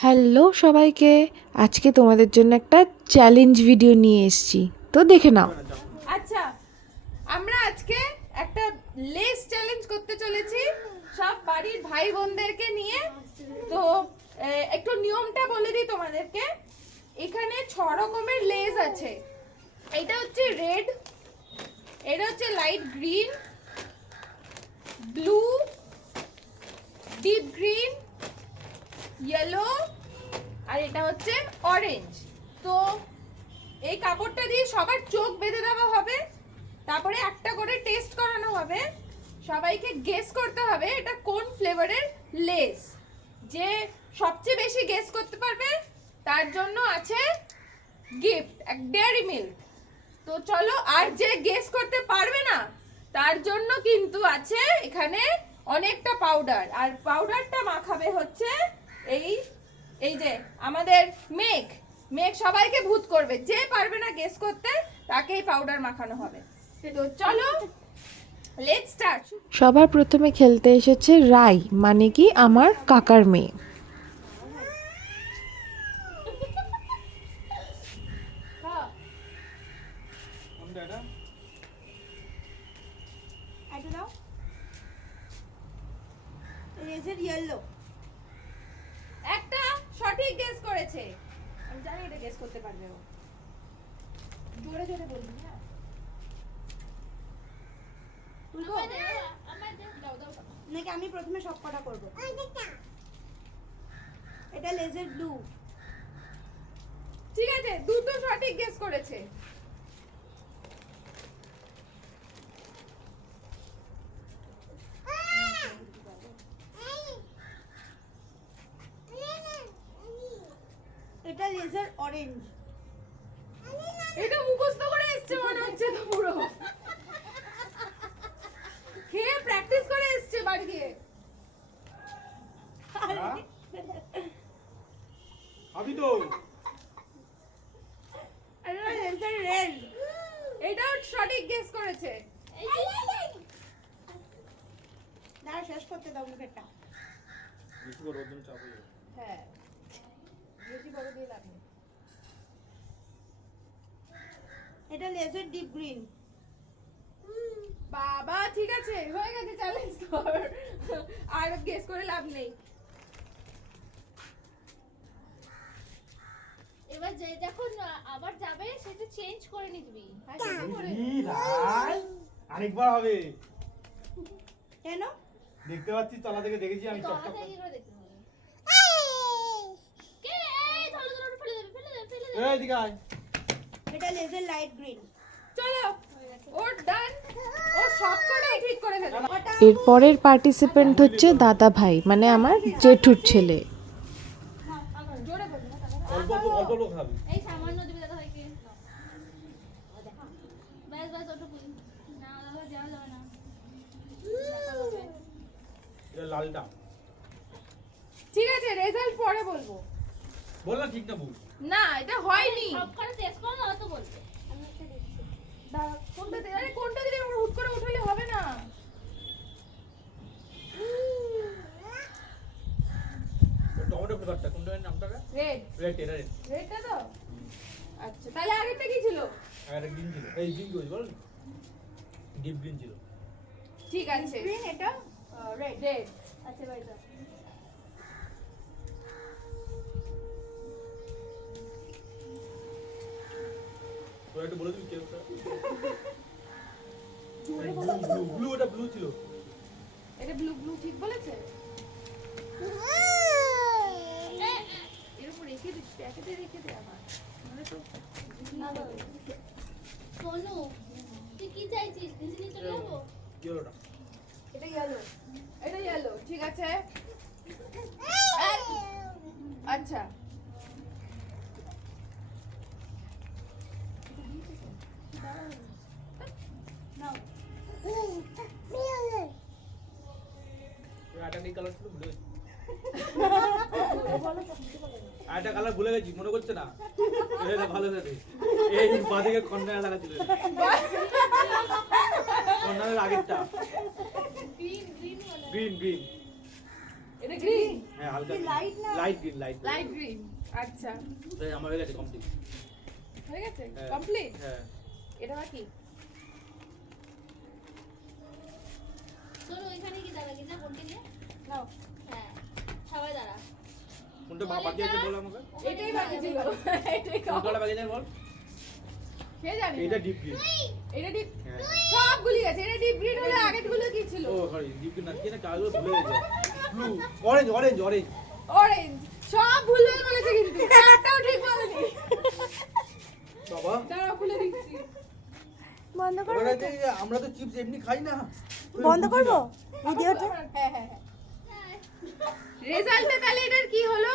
Hello সবাইকে, আজকে তোমাদের জন্য একটা চ্যালেঞ্জ ভিডিও নিয়ে এসেছি, তো দেখে নাও। আচ্ছা, আমরা আজকে একটা লেস চ্যালেঞ্জ করতে চলেছি সব বাড়ির ভাই বোনদেরকে নিয়ে। তো একটু নিয়মটা বলে দিই তোমাদেরকে। এখানে 6 রকমের লেস আছে। এটা হচ্ছে রেড, এটা হচ্ছে light green, blue, deep green, yellow, আর এটা হচ্ছে অরেঞ্জ। তো এই কাপড়টা দিয়ে সবার চোখ বেঁধে দেওয়া হবে, তারপরে একটা করে টেস্ট করানো হবে, সবাইকে গেস করতে হবে এটা কোন ফ্লেভারের লেস। যে সবচেয়ে বেশি গেস করতে পারবে তার জন্য আছে গিফট, এক ডেয়ারি মিল্ক। তো চলো, আর যে গেস করতে পারবে না তার জন্য কিন্তু আছে এখানে অনেকটা পাউডার, আর পাউডারটা মাখাবে হচ্ছে এই এই যে আমাদের মেঘ। মেঘ সবাইকে ভূত করবে, যে পারবে না গেস করতে তাকেই পাউডার মাখানো হবে। তো চলো, লেটস স্টার্ট। সবার প্রথমে খেলতে এসেছে রাই, মানে কি আমার কাকার মেয়ে। একটা সঠিক গেস করেছে, আমি জানি এটা গেস করতে পারবে ও। জোরে জোরে বলবি না। নাকি আমি প্রথমে সব কটা করবো? এটা লেজার ব্লু। ঠিক আছে, দুটো সঠিক গেস করেছে। এটা লেজার অরেঞ্জ। এটা মুখস্থ করে এসছে মনে হচ্ছে তো পুরো। খেয়ে প্র্যাকটিস করে এসছে বাড়ি দিয়ে। আমি তো এটা লেজার রেড। এটাও সঠিক গেস করেছে। দাঁড়া, শেষ করতে দাও মুখেরটা। বেশি বড় ওজন চাপ হয়ে যাবে। হ্যাঁ, বেশি বড় দিয়ে লাভ নেই। এটা লেজার ডিপ গ্রিন। বাবা ঠিক আছে, হয়ে গেছে চ্যালেঞ্জ তোর, আর গেস করে লাভ নেই। এবার যে যখন আবার যাবে সেটা চেঞ্জ করে নিবি। হ্যাঁ, সেটা করে। আরেকবার হবে। কেন? দেখতে পাচ্ছি, তলা থেকে দেখেছি আমি। তলা চকচক থেকে কি করে দেখতে হবে? কে এই ধরো ধরো ফেলে দেবে ফেলে দেবে ফেলে এই দেবে। এদিকে আয়। এটা লেজার লাইট গ্রিন। চলো, ওর ডান, ও সবকটাই ঠিক করে ফেলো। এরপরের পার্টিসিপেন্ট হচ্ছে দাদা ভাই, মানে আমার জেঠুর ছেলে। জোরে বলবি না তাহলে। অল্প অল্প লোক খাবে। এই সামান্য দিবি দাদা ভাইকে। ব্যাস ব্যাস ওটুকুই। না দাদা যাওয়া যাবে না। এটা লালটা। ঠিক আছে, রেজাল্ট পরে বলবো। বল না ঠিক না ভুল। না, এটা হয়নি। সবকটা টেস্ট করো না তো বলবে। আমি একটা দিচ্ছি। কোনটা দিলে, আরে কোনটা দিলে আমরা হুট করে উঠালে হবে না। টমেটো ফ্লেভারটা কোনটা এর নামটা? রেড, রেড, এটা রেড। রেডটা তো। আচ্ছা, তাহলে আগেরটা কি ছিল? আর একটা গ্রিন ছিল। এই গ্রিন কই বল? ডিপ গ্রিন ছিল। ঠিক আছে, গ্রিন, এটা রেড। রেড। আচ্ছা ভাই দাও। তো একটু বলে দিবি কে ওটা? ব্লু, এটা ব্লু ছিল। এটা ব্লু ব্লু ঠিক বলেছে। এরকম রেখে দিস, প্যাকেটে রেখে দে আমার। মানে তো না দাও। সোনু তুই কি চাইছিস? নিচে নিয়ে চলে যাবো? কি হলো ওটা? এটা ইয়েলো, এটা ইয়েলো। ঠিক আছে, আচ্ছা। আটা কি কালার ছিল ভুলে গেছি। আটা কালার ভুলে গেছি, মনে করছে না। এটা ভালো করে। এই বাদিকে কর্নারে লাগা ছিল। কর্নারের আগেরটা। গ্রিন গ্রিন বলে। Green green. এটা গ্রিন। হ্যাঁ হালকা লাইট না light green light light green. আচ্ছা আমার হয়ে গেছে কমপ্লিট হয়ে গেছে হ্যাঁ। কমপ্লিট। হ্যাঁ এটা বাকি। শোনো ওইখানে কি দাঁড়া কিনা কন্টিনিউ নাও হ্যাঁ সবাই দাঁড়া কোনটা বাকি আছে বল আমাকে এটাই বাকি ছিল। এটাই কোনটা বাকি আছে বল কে জানে এটা ডিপ গ্রিন এটা ডিপ হ্যাঁ সব গুলি আছে। এটা ডিপ গ্রিন হলে আগেরগুলো কি ছিল? ও সরি ডিপ গ্রিন না কি না কালো ভুলে গেছে blue orange orange orange orange. সব ভুল হয়ে বলেছে কিন্তু একটাও ঠিক বলেনি। বাবা দাঁড়াও খুলে দিচ্ছি। বন্ধ করবো এবার আছে যে আমরা তো চিপস এমনি খাই না বন্ধ করবো ভিডিওটা হ্যাঁ হ্যাঁ হ্যাঁ। রেজাল্টে তাহলে এটার কি হলো?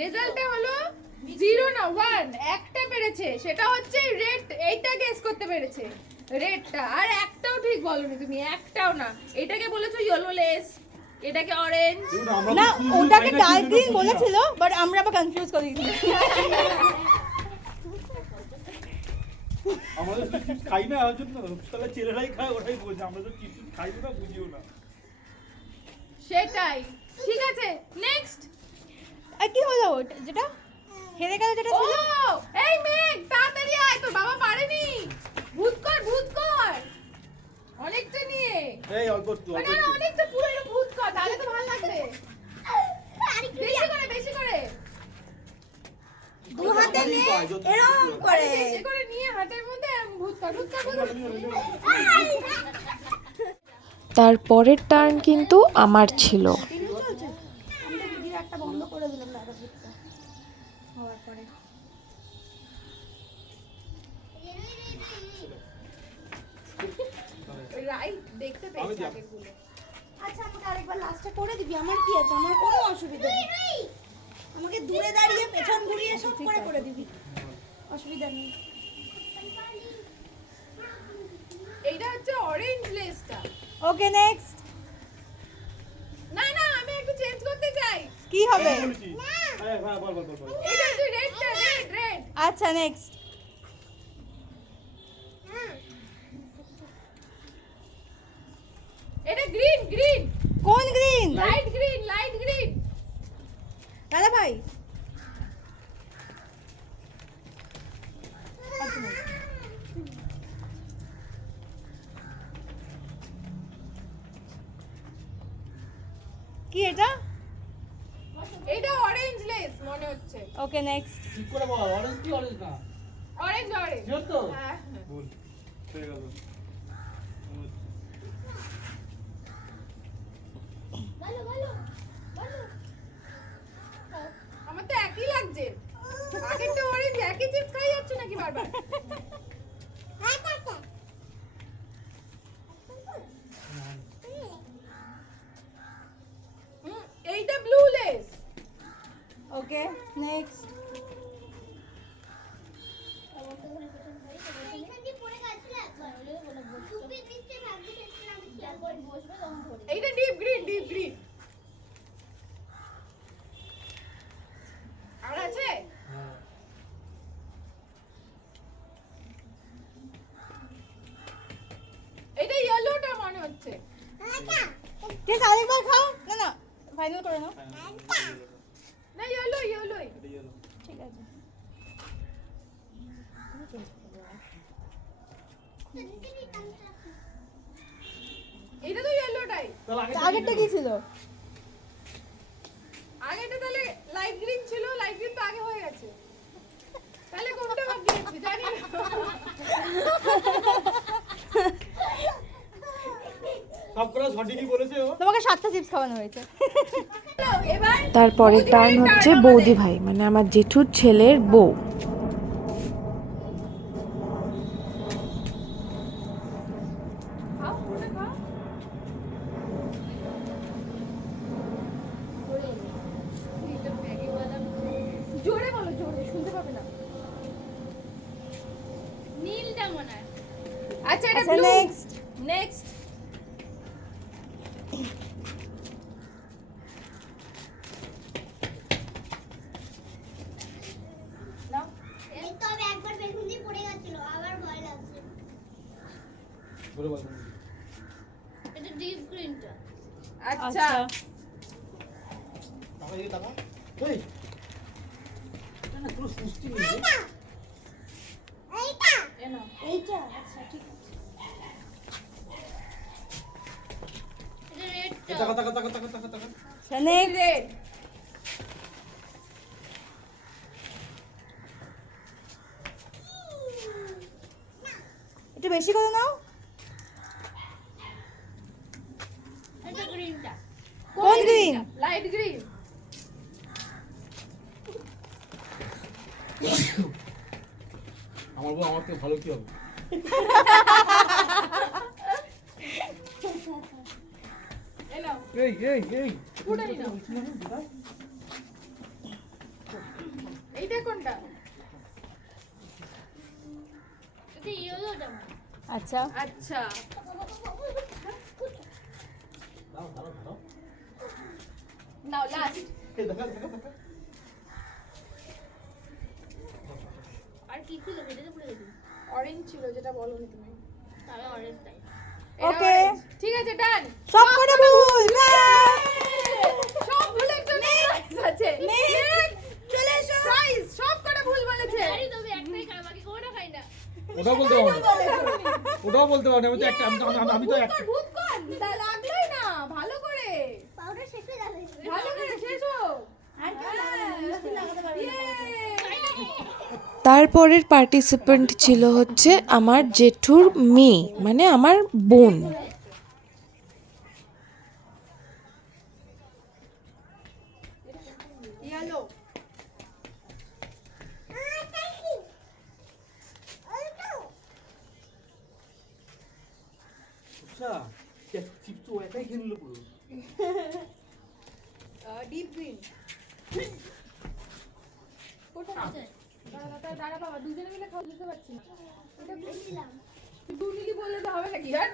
রেজাল্টে হলো 0 না 1 একটা পেরেছে, সেটা হচ্ছে রেড। এইটা গেস করতে পেরেছে রেডটা, আর একটাও ঠিক বলনি তুমি, একটাও না। এটাকে বলেছো ইয়েলো লেস, এটাকে অরেঞ্জ। না ওটাকে ডার্ক গ্রিন বলেছিল বাট আমরা আবার কনফিউজ করে দিয়েছি আমাদের তো চিপস খাই না ওর জন্য তাহলে ছেলেরাই খায় ওরাই বোঝে আমরা তো চিপস খাই না বুঝিও না সেটাই ঠিক আছে। নেক্সট। আর কি হলো ওটা যেটা হেরে গেল যেটা ও ছিল এই মেঘ তাড়াতাড়ি আয়, তোর বাবা পারেনি। ভূত কর ভূত কর অনেকটা নিয়ে। এই অল্প একটু অল্প না না একটু অনেকটা পুরো এটা ভূত কর, তাহলে তো ভালো লাগবে। বেশি করে বেশি করে দু হাতে নিয়ে এরকম করে বেশি করে নিয়ে হাতের মধ্যে ভূত কর ভূত কর ভূত কর। তার পরের টার্ন কিন্তু আমার ছিল। ভিডিও চলছে আমি তো ভিডিও একটা বন্ধ করে দিলাম দাদা ভিডিওটা হওয়ার পরে রাইট দেখতে আমি পেয়েছি যাব। আগেরগুলো। আচ্ছা আমাকে আরেকবার লাস্টে করে দিবি আমার কি আছে আমার কোনো অসুবিধা নেই আমাকে দূরে দাঁড়িয়ে পেছন ঘুরিয়ে সব করে দিবি অসুবিধা নেই এইটা হচ্ছে অরেঞ্জ লেসটা। ওকে নেক্সট না না আমি একটু চেঞ্জ করতে চাই। কি হবে বলেছি হ্যাঁ হ্যাঁ বল বল বল বল এটা হচ্ছে রেডটা, রেড রেড। আচ্ছা নেক্সট এটা গ্রিন গ্রিন কোন green light green light green. দাদা ভাই কি এটা এটা অরেঞ্জ লেস মনে হচ্ছে। ওকে নেক্সট ঠিক করে বল অরেঞ্জ কি অরেঞ্জ না অরেঞ্জ অরেঞ্জ। শিওর তো হ্যাঁ বল ঠিক আছে ভালো ভালো ভালো আমার তো একই লাগছে। আগেরটা অরেঞ্জ, একই চিপস খাই যাচ্ছ নাকি বারবার? এইটা ব্লু লেস। ওকে নেক্সট এইটা ডিপ গ্রিন ডিপ গ্রিন। আর আছে হ্যাঁ এইটা ইয়েলোটা মনে হচ্ছে। ঠিক আছে আরেকবার খাও না না ফাইনাল করে নাও না ইয়েলো ইয়েলোই। ঠিক আছে এটা তো ইয়েলোটাই। তাহলে আগেরটা কি ছিল আগেটা তাহলে লাইট গ্রিন ছিল, লাইট গ্রিন তো আগে হয়ে গেছে। তাহলে কোনটা বাকি আছে জানি না। সব করে সঠিকই বলেছে ও তোমাকে 7টা চিপস খাওয়ানো হয়েছে এবার তারপরের টার্ন হচ্ছে বৌদি ভাই, মানে আমার জেঠুর ছেলের বউ। খাও ওটা খাও। জোরে বলো জোরে, শুনতে পাবে না। নীলটা মনে হয় আচ্ছা এটা আচ্ছা ব্লু। নেক্সট নেক্সট নাও। তবে একবার বেগুন দিয়ে পড়ে গেছিল আবার ভয় লাগছে বলে বল এটা ডিপ গ্রিনটা আচ্ছা এই দাদা এই না কোনো সুস্থি নেই রে। এ নাও। এইটা আচ্ছা ঠিক আছে। এটা রেড টাকা টাকা টাকা টাকা টাকা টাকা নেক্সট রেড। একটু বেশি করে নাও। এটা গ্রিনটা। কোন গ্রিন? Light green. আমার বউ আমার থেকে ভালো কি হবে? এ নাও। এই এই এই পুরোটাই নাও। এইটা কোনটা? এটা ইয়েলোটা। আচ্ছা আচ্ছা। দাও দাও দাও নাও লাস্ট। এই দেখা দেখা দেখা আর কি ছিল সেটা তো ভুলে গেছি। অরেঞ্জ ছিল যেটা বলোনি তুমি। তাহলে অরেঞ্জটাই। এটা Okay. orange। ঠিক আছে ডান। সব কটা ভুল। সব ভুলের জন্য প্রাইজ আছে। চলে এসো। প্রাইজ সব কটা ভুল বলেছে। জানি তবে একটাই খাই বাকি কোনটা খাই না। ওটাও বলতে পারবো না। ওটাও বলতে পারবো না। আমি তো একটা আমি তো একটা ভূত কর তা লাগলোই না ভালো করে। পাউডার শেষ হয়ে যাবে। ভালো করে শেষ হোক। আর কেউ লাগাবে না, মিষ্টি লাগাতে পারবে না। তারপরের পার্টিসিপেন্ট ছিল হচ্ছে আমার জেঠুর মেয়ে, মানে আমার বোন। ইয়েলো। আচ্ছা চিপস তো একাই খেয়ে নিল পুরো। Deep green. কোনটা আছে? দাঁড়া বাবা দুজনে মিলে খাওয়া দিতে পারছি না। ওটা বলছিলাম। তুই নিলি বললে তো হবে নাকি হ্যাঁ?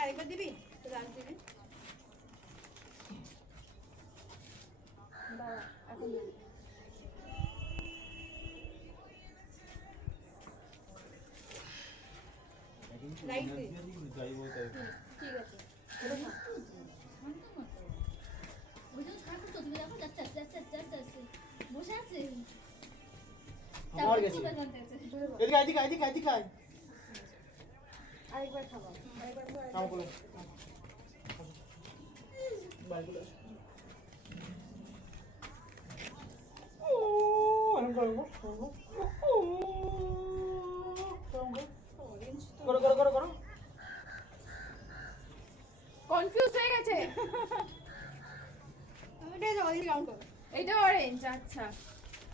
আরেকবার দিবি? তো লাস্ট দিবি। দাঁড়া এখন দিবি। Light green. ঠিক আছে। ওই জন্য ঠাকুর তো তুমি দেখো যাচ্ছে যাচ্ছে যাচ্ছে যাচ্ছে বসে আছে। আমার গেছে। কোথায় জানতে আছে? এদিকে এদিকে এদিকে এদিকে আয়। আরেকবার খাবো। আরেকবার খাবো। কাম করো। বাইরে আসো। ও আরাম করো। করো করো করো করো। কনফিউজ হয়ে গেছে। ওইটাই তো ওই কাউন্ট করো। এইটা অরেঞ্জ আচ্ছা।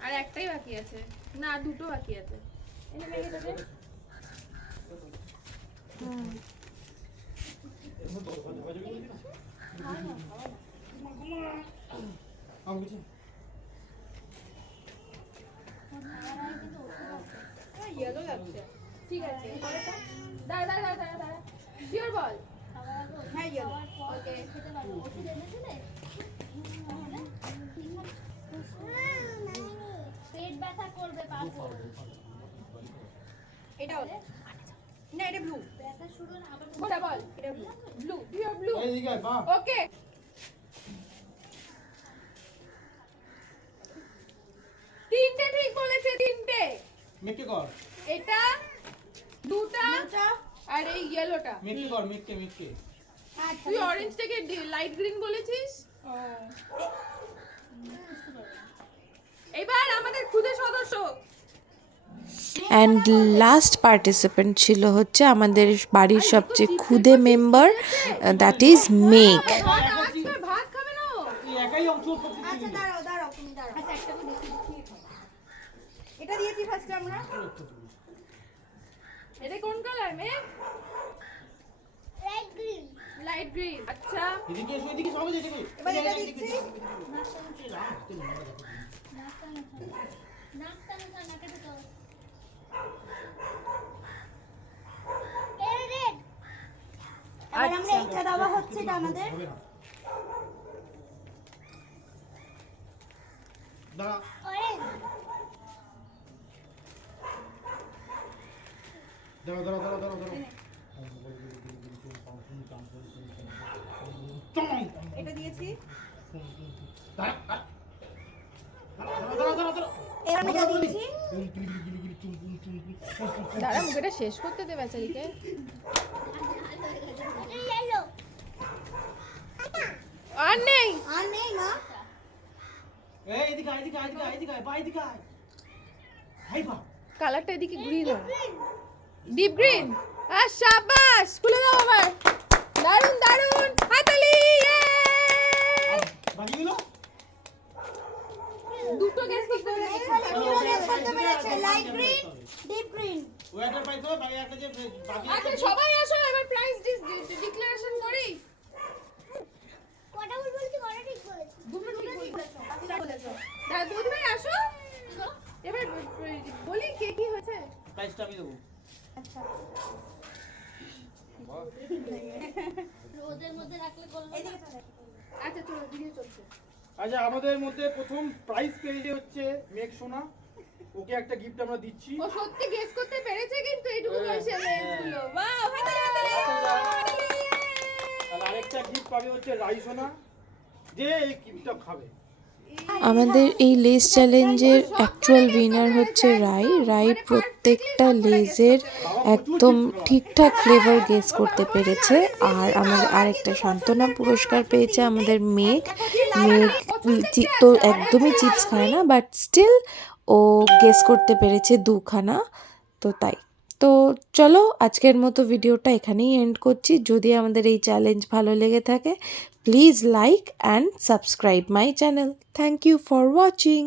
আর একটাই বাকি আছে। না দুটো বাকি আছে। এনে মেখে দেবে। আমি কিছু ইয়েলো লাগছে। ঠিক আছে। দাঁড়া দাঁড়া দাঁড়া দাঁড়া। শিওর বল। হ্যাঁ ইয়েলো। ওকে। খেতে পারবো ওষুধ এনেছিলে? পেট ব্যথা করবে পাবো। এটা বল। না এটা ব্লু। ব্যথা শুরু না আবার কোনটা বল? এটা ব্লু। ব্লু। Pure blue. এদিকে আয়, বাহ। ওকে। তিনটে ঠিক বলেছে তিনটে। মেকে কর। এটা দুটা আর এই ইয়েলোটা। মেকে কর মেকে মেকে। তুই অরেঞ্জটাকে লাইট গ্রিন বলেছিস? এবার আমাদের খুদে সদস্য অ্যান্ড লাস্ট পার্টিসিপেন্ট ছিল হচ্ছে আমাদের বাড়ির সবচেয়ে ক্ষুদে মেম্বার, দ্যাট ইজ মেঘ। ভাত খাবে না ও? তুই একাই অংশ করতে আচ্ছা দাঁড়াও দাঁড়াও তুমি দাঁড়াও। আচ্ছা একটা করে দেখি দিয়ে খাও। এটা দিয়েছি ফার্স্টে আমরা। এটা কোন কালার মে? Light green. Light green. আচ্ছা এদিকে এসো এদিকে সবাই এদিকে। এবার এটা দিচ্ছি। নাকটা না নাকেতে তো এবার আমরা এটা দেওয়া হচ্ছে এটা আমাদের। দাঁড়া। অরেঞ্জ। দাঁড়া দাঁড়া দাঁড়া দাঁড়া দাঁড়া। এটা দিয়েছি। দাঁড়া, এবার আমি এটা দিয়েছি। দাঁড়া মুখেটা শেষ করতে দে বেচারিকে। ইয়েলো আর নেই। আর নেই মা। এই এদিকে আয়, এদিকে আয়, এদিকে আয়, এদিকে আয়, বা এদিকে আয়। হাই বা। কালারটা এদিকে ঘুরিয়ে দাও। Deep green. আর শাবাশ, খুলে দাও আবার। দারুন দারুন, হাততালি। আর বাকিগুলো? দুটো গেস করতে পেরেছি। দুটো গেস করতে পেরেছে, লাইট গ্রিন, ডিপ গ্রিন। ওই একটা পাইছো, বাকি একটা যে বাকি আচ্ছা সবাই আসো এবার প্রাইস ডিক্লারেশন করি। কটা ভুল বলছি কটা ঠিক বলেছি দুটো ঠিক বলেছো, বাকিটা বলেছো। দাদা দুধ ভাই আসো। এবার বলি কে কি হয়েছে। প্রাইসটা আমি দেবো। আচ্ছা রোদের মধ্যে রাখলে করবে না। এদিকে চলে। আচ্ছা চলো ভিডিও চলছে। আচ্ছা আমাদের মধ্যে প্রথম প্রাইজ পেয়েছে হচ্ছে মেঘ সোনা। ওকে একটা গিফট আমরা দিচ্ছি। ও সত্যি গেস করতে পেরেছে কিন্তু এইটুকু হ্যাঁ, বয়সে হ্যাঁ। লেন্সগুলো। ওয়াও, হাততালি হাততালি। আর আরেকটা গিফট পাবে হচ্ছে রাই সোনা, যে এই গিফটটা খাবে। আমাদের এই লেস চ্যালেঞ্জের অ্যাকচুয়াল উইনার হচ্ছে রাই। রাই প্রত্যেকটা লেজের একদম ঠিকঠাক ফ্লেভার গেস করতে পেরেছে। আর আমাদের আরেকটা সান্ত্বনা পুরস্কার পেয়েছে আমাদের মেঘ। মেঘ তো একদমই চিপস খায় না, বাট স্টিল ও গেস করতে পেরেছে দুখানা। তো তাই তো চলো আজকের মতো ভিডিওটা এখানেই এন্ড করছি। যদি আমাদের এই চ্যালেঞ্জ ভালো লেগে থাকে, please like and subscribe my channel. Thank you for watching.